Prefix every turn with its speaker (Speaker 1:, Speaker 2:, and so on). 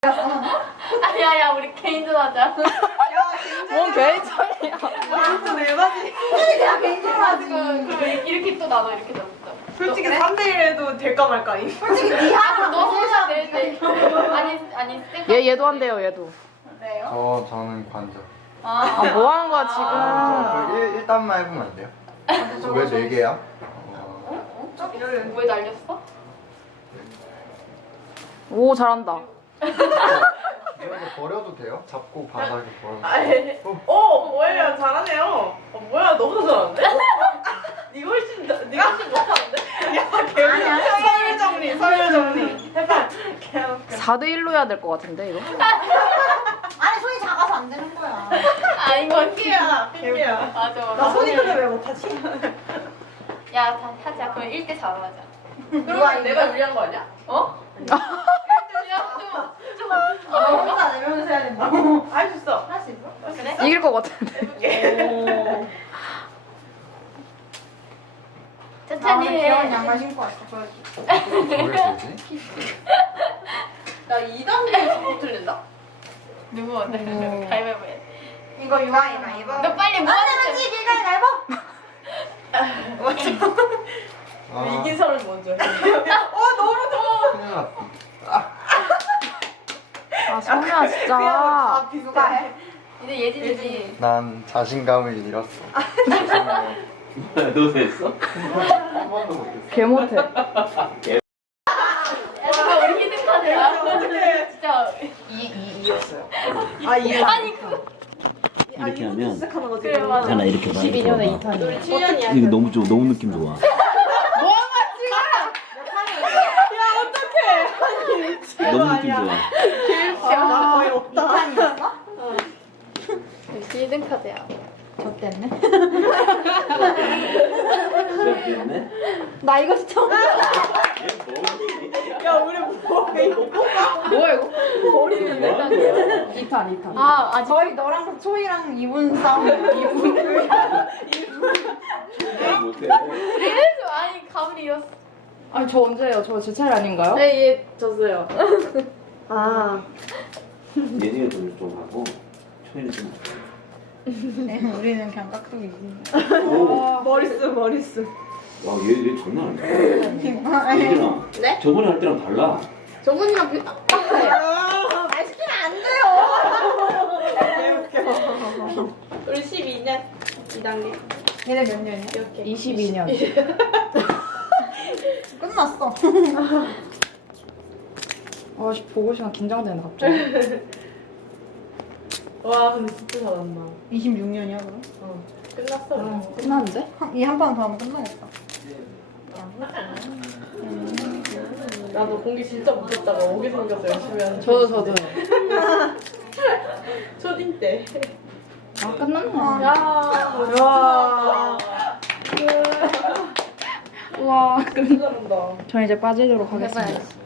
Speaker 1: 아야야 우리 개인전 하자.
Speaker 2: 뭔 개인전이야.
Speaker 3: 개인전 해봐지.
Speaker 1: 그냥 개인전 하지. 그리고 이렇게 또 나눠 이렇게 나눠.
Speaker 3: 솔직히 3대1 해도 될까 말까임.
Speaker 1: 솔직히 니하고 너 혼자 내 아니
Speaker 2: 얘도 한대요 얘도.
Speaker 1: 그래요?
Speaker 4: 저는 관절.
Speaker 2: 뭐 하는 거야 지금?
Speaker 4: 일단만 해보면 안 돼요? 왜 4개야?
Speaker 1: 왜 날렸어?
Speaker 2: 오 잘한다.
Speaker 4: 이렇게 버려도 돼요? 잡고 바닥에 버려도
Speaker 3: 뭐예요? 잘하네요. 뭐야, 너보다 잘하는데? 네가 훨씬 못하는데? 야, 서열 정리, 서열 정리. 해봐.
Speaker 2: 4대 1로 해야 될 것 같은데 이거?
Speaker 5: 아니 손이 작아서 안 되는 거야.
Speaker 1: 아 이거
Speaker 3: 핑계야, 핑계야.
Speaker 1: 맞아.
Speaker 3: 나 손이 크게 왜 못하지?
Speaker 1: 야 다 하자. 그럼 1대 4로 하자.
Speaker 3: 그러면 내가 유리한 거 아니야?
Speaker 1: 어?
Speaker 5: 너보다 내면서 해야 된다고.
Speaker 3: 할 수 있어.
Speaker 5: 할 수 있어?
Speaker 1: 그래?
Speaker 2: 이길 것 같은데.
Speaker 1: 천천히 해.
Speaker 5: 귀여운 양말 신고 왔어. 보여줄게.
Speaker 4: 보여주지?
Speaker 3: 나 2단계 정도 틀린다.
Speaker 1: 누구 먼저? 가위바위보 해.
Speaker 5: 이거 유아이가 이거.
Speaker 1: 너 빨리 뭐
Speaker 5: 안 되면 지기가 이거.
Speaker 3: 이긴 사람이 먼저 해.
Speaker 4: 큰일 났다.
Speaker 2: 아 성우야 진짜.
Speaker 5: 누가 해?
Speaker 1: 이제 예진이지.
Speaker 4: 난 자신감을 잃었어.
Speaker 6: 너도 했어?
Speaker 4: 한 번도 못했어.
Speaker 2: 개 못해.
Speaker 1: 야 누가 우리 히든카드야?
Speaker 3: 어떡해.
Speaker 1: 진짜.
Speaker 2: 2였어요.
Speaker 3: 아, 이해.
Speaker 1: 아니 그.
Speaker 6: 이렇게 하면
Speaker 3: 시작하는 거지.
Speaker 1: 그래 맞아.
Speaker 6: 하나 이렇게 봐.
Speaker 2: 22년에 2탄이.
Speaker 3: 7년이야.
Speaker 6: 이거 너무 좋아. 너무 느낌 좋아. 너무 느낌 좋아.
Speaker 3: 나 거의 없다.
Speaker 5: 판이었어?
Speaker 1: 역시 히든카드야.
Speaker 5: 저 때문에?
Speaker 6: 시작됐네?
Speaker 5: 나 이거 진짜
Speaker 3: 야, 우리 뭐해, 이거?
Speaker 2: 뭐야 이거?
Speaker 3: 버리는데?
Speaker 2: 2탄.
Speaker 1: 아 아직.
Speaker 5: 저희 너랑 초이랑 이분 싸움이야. 이분.
Speaker 6: 못해.
Speaker 1: 그래서 아니 가을이 이었어.
Speaker 2: 아니 저 언제예요? 저 제 차례 아닌가요?
Speaker 3: 네, 얘 졌어요. 아.
Speaker 6: 예진이가 좀 하고 초이는 좀.
Speaker 5: 우리는 그냥 깍두기지.
Speaker 3: 머리스.
Speaker 6: 와, 얘 장난 아니야. 예진아.
Speaker 5: 네?
Speaker 6: 저번에 할 때랑 달라.
Speaker 5: 저분이랑 똑같아요. 말 시키면 안 돼요.
Speaker 3: 개웃겨. 우리 12년 2단계.
Speaker 5: 얘네 몇 년이야?
Speaker 3: 이렇게.
Speaker 2: 22년.
Speaker 5: 끝났어.
Speaker 2: 아씨 보고 시간 긴장되네 갑자기.
Speaker 3: 와, 근데 진짜 잘한다.
Speaker 5: 26년이야 그럼?
Speaker 3: 끝났어.
Speaker 2: 끝났는데?
Speaker 5: 이 한 판 더 하면 끝나겠다.
Speaker 3: 나도 공기 진짜 못했다가 오기 생겨서 열심히 하는.
Speaker 2: 저도.
Speaker 3: 초딩 때.
Speaker 2: 아 끝났네.
Speaker 3: 와.
Speaker 2: 우와.
Speaker 3: 진짜 잘한다.
Speaker 2: 저 이제 빠지도록 하겠습니다.
Speaker 1: 해봐야지.